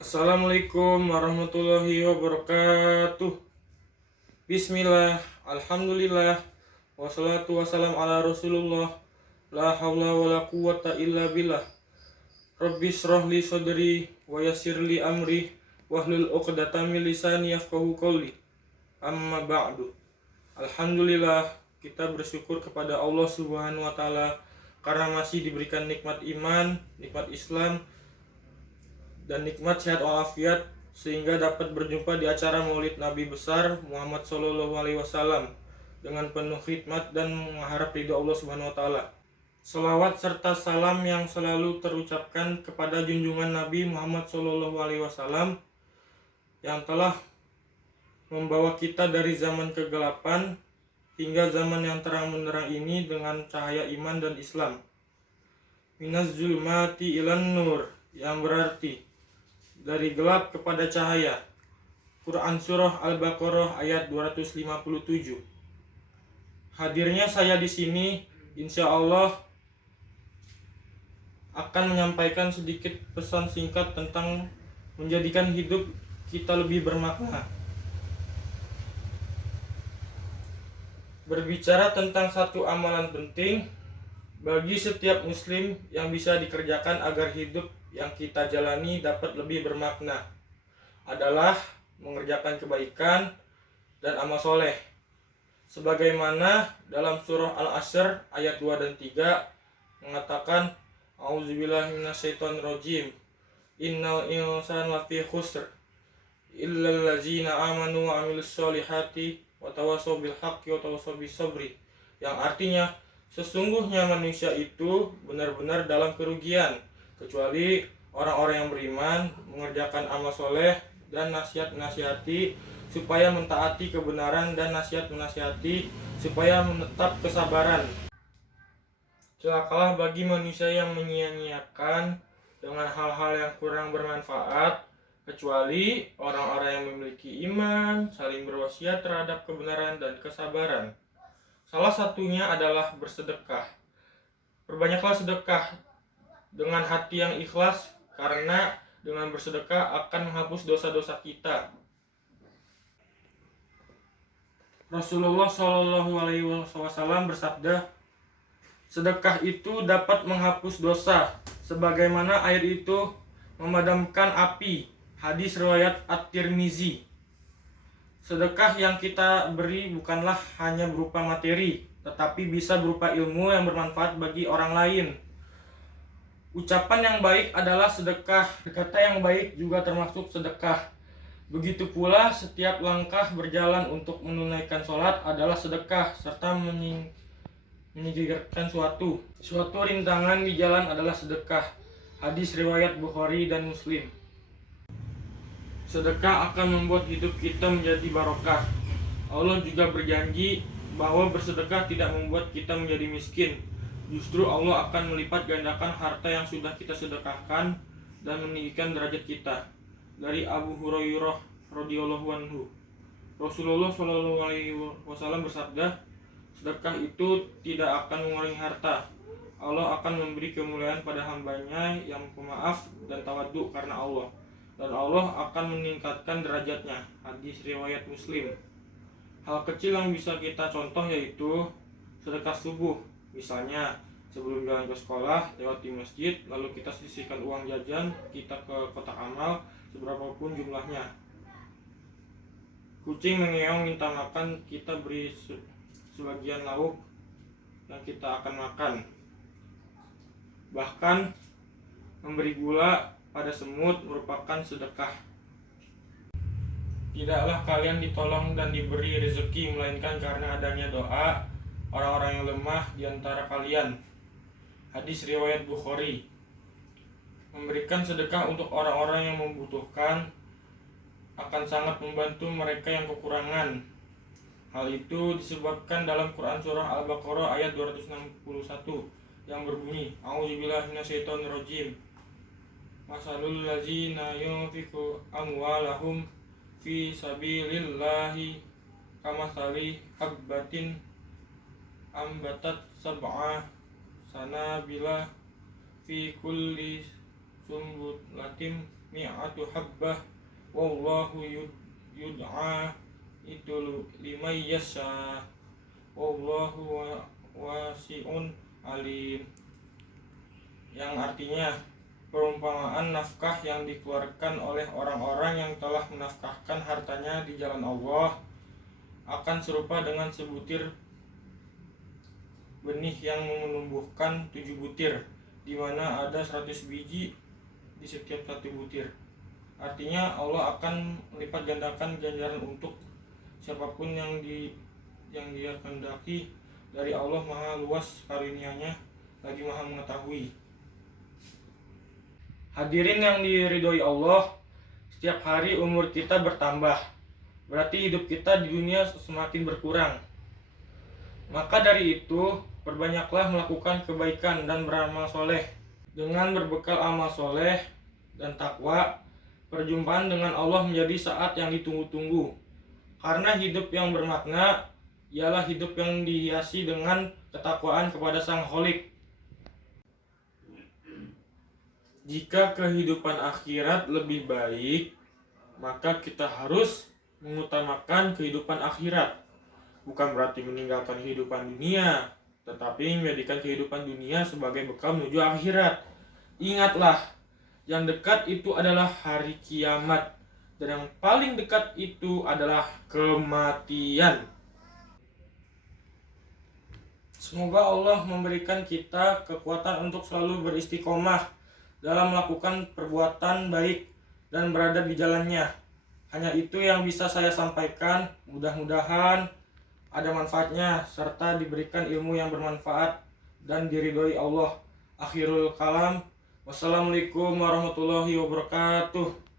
Assalamualaikum warahmatullahi wabarakatuh. Bismillah, alhamdulillah, wassalatu wassalam ala rasulullah. La hawla wa la quwata illa billah. Rabbi shrah li sadri wa yassir li amri wahlul 'uqdatam min lisani yafqahu qawli. Amma ba'du. Alhamdulillah, kita bersyukur kepada Allah Subhanahu wa taala karena masih diberikan nikmat iman, nikmat Islam, dan nikmat sehat walafiat sehingga dapat berjumpa di acara Maulid Nabi besar Muhammad SAW dengan penuh khidmat dan mengharap ridho Allah Subhanahu wa taala. Selawat serta salam yang selalu terucapkan kepada junjungan Nabi Muhammad SAW yang telah membawa kita dari zaman kegelapan hingga zaman yang terang benderang ini dengan cahaya iman dan Islam. Minaz zulmati ilan nur, yang berarti dari gelap kepada cahaya. Quran Surah Al-Baqarah ayat 257. Hadirnya saya di sini insya Allah akan menyampaikan sedikit pesan singkat tentang menjadikan hidup kita lebih bermakna. Berbicara tentang satu amalan penting bagi setiap muslim yang bisa dikerjakan agar hidup yang kita jalani dapat lebih bermakna adalah mengerjakan kebaikan dan amal soleh. Sebagaimana dalam surah Al-Asr ayat 2 dan 3 mengatakan, A'udzubillahi minasyaitonirrajim. Innal insana lafi khusr illal ladzina amanu wa amilus solihati wa tawassaw bil haqqi wa tawassaw bis sabri. Yang artinya sesungguhnya manusia itu benar-benar dalam kerugian kecuali orang-orang yang beriman, mengerjakan amal soleh dan nasihat-nasihati supaya mentaati kebenaran dan nasihat-menasihati supaya menetap kesabaran. Celakalah bagi manusia yang menyia-nyiakan dengan hal-hal yang kurang bermanfaat kecuali orang-orang yang memiliki iman, saling berwasiat terhadap kebenaran dan kesabaran. Salah satunya adalah bersedekah. Perbanyaklah sedekah dengan hati yang ikhlas, karena dengan bersedekah akan menghapus dosa-dosa kita. Rasulullah SAW bersabda, sedekah itu dapat menghapus dosa, sebagaimana air itu memadamkan api. Hadis riwayat At-Tirmizi. Sedekah yang kita beri bukanlah hanya berupa materi, tetapi bisa berupa ilmu yang bermanfaat bagi orang lain. Ucapan yang baik adalah sedekah, kata yang baik juga termasuk sedekah. Begitu pula setiap langkah berjalan untuk menunaikan sholat adalah sedekah, serta menyingkirkan suatu rintangan di jalan adalah sedekah. Hadis riwayat Bukhari dan Muslim. Sedekah akan membuat hidup kita menjadi barokah. Allah juga berjanji bahwa bersedekah tidak membuat kita menjadi miskin. Justru Allah akan melipat gandakan harta yang sudah kita sedekahkan dan meninggikan derajat kita. Dari Abu Hurairah radhiyallahu anhu, Rasulullah SAW bersabda, sedekah itu tidak akan mengurangi harta. Allah akan memberi kemuliaan pada hambanya yang pemaaf dan tawadhu karena Allah, dan Allah akan meningkatkan derajatnya. Hadis riwayat Muslim. Hal kecil yang bisa kita contoh yaitu sedekah subuh. Misalnya, sebelum jalan ke sekolah, lewat di masjid, lalu kita sisihkan uang jajan kita ke kotak amal, seberapapun jumlahnya. Kucing mengeong minta makan, kita beri sebagian lauk yang kita akan makan. Bahkan, memberi gula pada semut merupakan sedekah. Tidaklah kalian ditolong dan diberi rezeki melainkan karena adanya doa orang-orang yang lemah di antara kalian. Hadis riwayat Bukhari. Memberikan sedekah untuk orang-orang yang membutuhkan akan sangat membantu mereka yang kekurangan. Hal itu disebutkan dalam Quran Surah Al-Baqarah ayat 261 yang berbunyi, A'udzubillahi minasyaitonirrajim. Masalul ladzina yunfiqu amwalahum fi sabilillahi kamathali habbatin ambatat sab'a sanabila fi kulli sumbulatin mi'atu habbah wallahu yud'a itu liman yasha wallahu wasi'un alim, yang artinya perumpamaan nafkah yang dikeluarkan oleh orang-orang yang telah menafkahkan hartanya di jalan Allah akan serupa dengan sebutir benih yang menumbuhkan 7 butir, di mana ada 100 biji di setiap satu butir. Artinya Allah akan melipat gandakan ganjaran untuk siapapun yang dia kehendaki. Dari Allah maha luas karunia-Nya, lagi maha mengetahui. Hadirin yang diridhoi Allah, setiap hari umur kita bertambah, berarti hidup kita di dunia semakin berkurang. Maka dari itu, perbanyaklah melakukan kebaikan dan beramal soleh. Dengan berbekal amal soleh dan takwa, perjumpaan dengan Allah menjadi saat yang ditunggu-tunggu. Karena hidup yang bermakna ialah hidup yang dihiasi dengan ketakwaan kepada Sang Khalik. Jika kehidupan akhirat lebih baik, maka kita harus mengutamakan kehidupan akhirat. Bukan berarti meninggalkan kehidupan dunia, tetapi menjadikan kehidupan dunia sebagai bekal menuju akhirat. Ingatlah, yang dekat itu adalah hari kiamat, dan yang paling dekat itu adalah kematian. Semoga Allah memberikan kita kekuatan untuk selalu beristiqomah dalam melakukan perbuatan baik dan berada di jalannya. Hanya itu yang bisa saya sampaikan. Mudah-mudahan ada manfaatnya serta diberikan ilmu yang bermanfaat dan diridhoi Allah. Akhirul kalam. Wassalamualaikum warahmatullahi wabarakatuh.